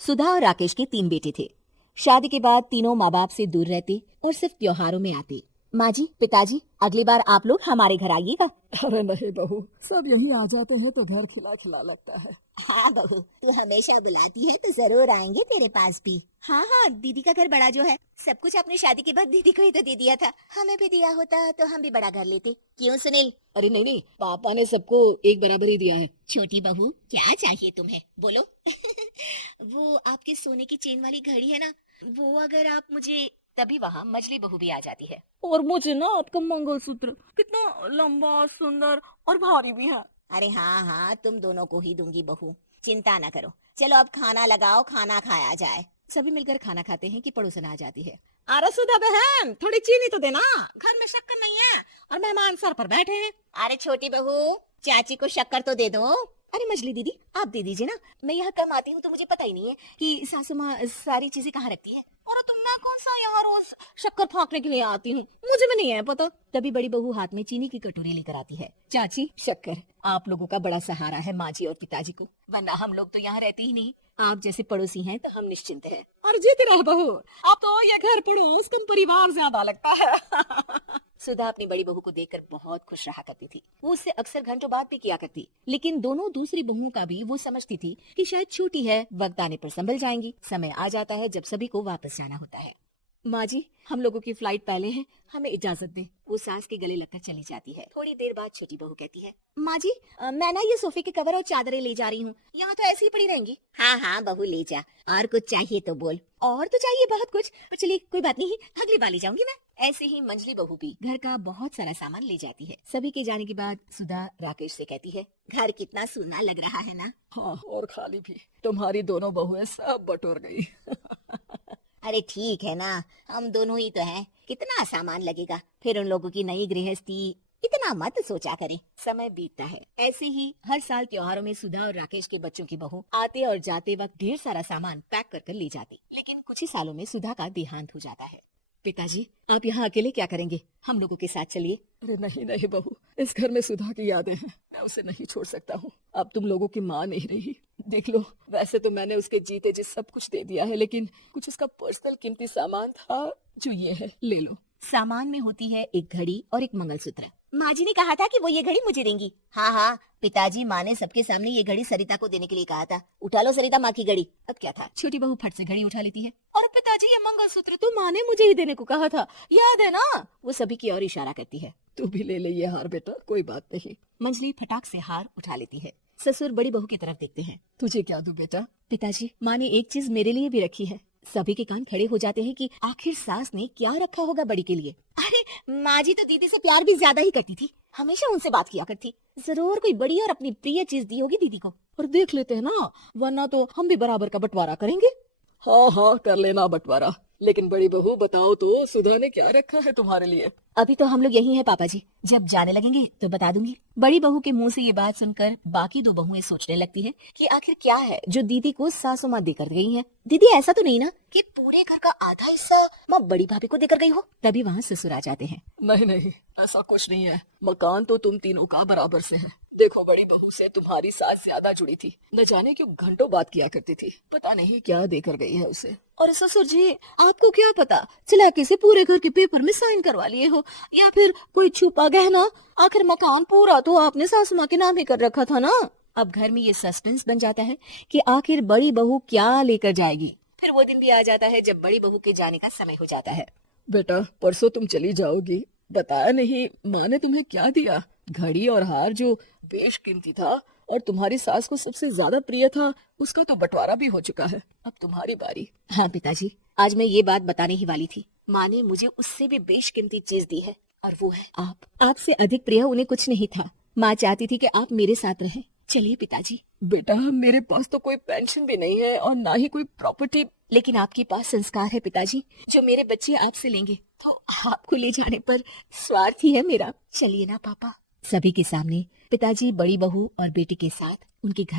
सुधा और राकेश के 3 बेटे थे। शादी के बाद तीनों माँ बाप से दूर रहते और सिर्फ त्योहारों में आते। माँ जी, पिताजी, अगली बार आप लोग हमारे घर आइएगा। अरे नहीं बहू, सब यहीं आ जाते हैं तो घर खिला खिला लगता है। हाँ बहू, तू हमेशा बुलाती है तो जरूर आएंगे तेरे पास भी। हाँ हाँ, दीदी का घर बड़ा जो है, सब कुछ अपनी शादी के बाद दीदी को ही तो दे दिया था। हमें भी दिया होता तो हम भी बड़ा घर लेते। क्यों सुनील? अरे नहीं नहीं, पापा ने सबको एक बराबर ही दिया है। छोटी बहू, क्या चाहिए तुम्हें, बोलो। वो आपके सोने की चेन वाली घड़ी है ना, वो अगर आप मुझे। तभी वहाँ मजली बहू भी आ जाती है। और मुझे ना आपका मंगलसूत्र कितना लंबा, सुंदर और भारी भी है। अरे हाँ हाँ, तुम दोनों को ही दूंगी बहू, चिंता ना करो। चलो अब खाना लगाओ, खाना खाया जाए। सभी मिलकर खाना खाते हैं कि पड़ोसन आ जाती है। अरे सुधा बहन, थोड़ी चीनी तो देना, घर में शक्कर नहीं है और मेहमान सर पर बैठे हैं। अरे छोटी बहू, चाची को शक्कर तो दे दो। अरे मजली दीदी, आप दे दीजिए ना, मैं यहाँ कम आती हूँ तो मुझे पता ही नहीं है कि सासू माँ सारी चीजें कहाँ रखती है। और तुम मैं कौन सा यहाँ रोज शक्कर फाँकने के लिए आती हूँ, मुझे भी नहीं है पता। तभी बड़ी बहू हाथ में चीनी की कटोरी लेकर आती है। चाची, शक्कर आप लोगों का बड़ा सहारा है माँ जी और पिताजी को, वरना हम लोग तो यहाँ रहते ही नहीं। आप जैसे पड़ोसी हैं तो हम निश्चिंत हैं। और जीते रहो बहू, अब तो ये घर पड़ोस कम परिवार ज्यादा लगता है। सुधा अपनी बड़ी बहू को देखकर बहुत खुश रहा करती थी। वो उससे अक्सर घंटों बात भी किया करती, लेकिन दोनों दूसरी बहुओं का भी वो समझती थी कि शायद छोटी है, वक्त आने पर संभल जाएंगी। समय आ जाता है जब सभी को वापस जाना होता है। माँ जी, हम लोगों की फ्लाइट पहले है, हमें इजाजत दें। वो सास के गले लगकर चली जाती है। थोड़ी देर बाद छोटी बहू कहती है, माँ जी, मैं ना ये सोफे के कवर और चादरें ले जा रही हूँ, यहाँ तो ऐसी ही पड़ी रहेंगी। हाँ हाँ बहू, ले जा। और कुछ चाहिए तो बोल। और तो चाहिए बहुत कुछ, पर चलिए कोई बात नहीं, अगली बार ले जाऊंगी मैं। ऐसे ही मंजली बहू भी घर का बहुत सारा सामान ले जाती है। सभी के जाने के बाद सुधा राकेश से कहती है, घर कितना सूना लग रहा है ना। हाँ, और खाली भी। तुम्हारी दोनों बहुएं सब बटोर गई। अरे ठीक है ना, हम दोनों ही तो हैं, कितना सामान लगेगा। फिर उन लोगों की नई गृहस्थी, इतना मत सोचा करें। समय बीतता है। ऐसे ही हर साल त्योहारों में सुधा और राकेश के बच्चों की बहू आते और जाते वक्त ढेर सारा सामान पैक कर कर ले जाती। लेकिन कुछ ही सालों में सुधा का देहांत हो जाता है। पिताजी, आप यहाँ अकेले क्या करेंगे? हम लोगों के साथ चलिए। अरे नहीं नहीं बहू, इस घर में सुधा की यादें हैं, मैं उसे नहीं छोड़ सकता हूँ। अब तुम लोगों की माँ नहीं रही। देख लो, वैसे तो मैंने उसके जीते जी सब कुछ दे दिया है, लेकिन कुछ उसका पर्सनल कीमती सामान था जो ये है, ले लो। सामान में होती है एक घड़ी और एक मंगलसूत्र। माँ जी ने कहा था कि वो ये घड़ी मुझे देंगी। हाँ हाँ, पिताजी, माँ ने सबके सामने ये घड़ी सरिता को देने के लिए कहा था। उठा लो सरिता माँ की घड़ी। अब क्या था, छोटी बहू फट से घड़ी उठा लेती है। और पिताजी, ये मंगलसूत्र तो माँ ने मुझे ही देने को कहा था, याद है ना? वो सभी की ओर इशारा करती है। तू भी ले ले ये हार बेटा, कोई बात नहीं। मंजली फटाक से हार उठा लेती है। ससुर बड़ी बहू की तरफ देखते हैं। तुझे क्या दूं बेटा? पिताजी, माँ ने एक चीज मेरे लिए भी रखी है। सभी के कान खड़े हो जाते हैं कि आखिर सास ने क्या रखा होगा बड़ी के लिए। अरे माँ जी तो दीदी से प्यार भी ज्यादा ही करती थी, हमेशा उनसे बात किया करती। जरूर कोई बड़ी और अपनी प्रिय चीज दी होगी दीदी को। और देख लेते हैं ना, वरना तो हम भी बराबर का बंटवारा करेंगे। हाँ हाँ, कर लेना बंटवारा। लेकिन बड़ी बहू, बताओ तो, सुधा ने क्या रखा है तुम्हारे लिए? अभी तो हम लोग यही हैं पापा जी, जब जाने लगेंगे तो बता दूंगी। बड़ी बहू के मुंह से ये बात सुनकर बाकी दो बहुएं सोचने लगती है कि आखिर क्या है जो दीदी को सासू माँ देकर गई है। दीदी, ऐसा तो नहीं ना कि पूरे घर का आधा हिस्सा माँ बड़ी भाभी को देकर गई हो? तभी वहाँ ससुर आ जाते हैं। नहीं नहीं, ऐसा कुछ नहीं है। मकान तो तुम तीनों का बराबर से है। देखो, बड़ी बहू से तुम्हारी सास ज्यादा जुड़ी थी, न जाने क्यों घंटों बात किया करती थी। पता नहीं क्या देकर गई है उसे। और ससुर जी, आपको क्या पता, चला कैसे पूरे घर के पेपर में साइन करवा लिए हो, या फिर कोई छुपा गहना। आखिर मकान पूरा तो आपने सासू माँ के नाम ही कर रखा था ना। अब घर में ये सस्पेंस बन जाता है कि आखिर बड़ी बहू क्या लेकर जाएगी। फिर वो दिन भी आ जाता है जब बड़ी बहू के जाने का समय हो जाता है। बेटा, परसों तुम चली जाओगी, बताया नहीं माँ ने तुम्हें क्या दिया? घड़ी और हार जो बेशकीमती था और तुम्हारी सास को सबसे ज्यादा प्रिय था, उसका तो बंटवारा भी हो चुका है। अब तुम्हारी बारी। हाँ पिताजी, आज मैं ये बात बताने ही वाली थी। माँ ने मुझे उससे भी बेशकीमती चीज दी है, और वो है आप। आपसे अधिक प्रिय उन्हें कुछ नहीं था। माँ चाहती थी कि आप मेरे साथ रहें। चलिए पिताजी। बेटा, मेरे पास तो कोई पेंशन भी नहीं है और ना ही कोई प्रॉपर्टी। लेकिन आपके पास संस्कार है पिताजी, जो मेरे बच्चे आपसे लेंगे, तो आपको ले जाने पर स्वार्थ ही है मेरा। चलिए ना पापा। सभी के सामने पिताजी बड़ी बहू और बेटी के साथ उनके घर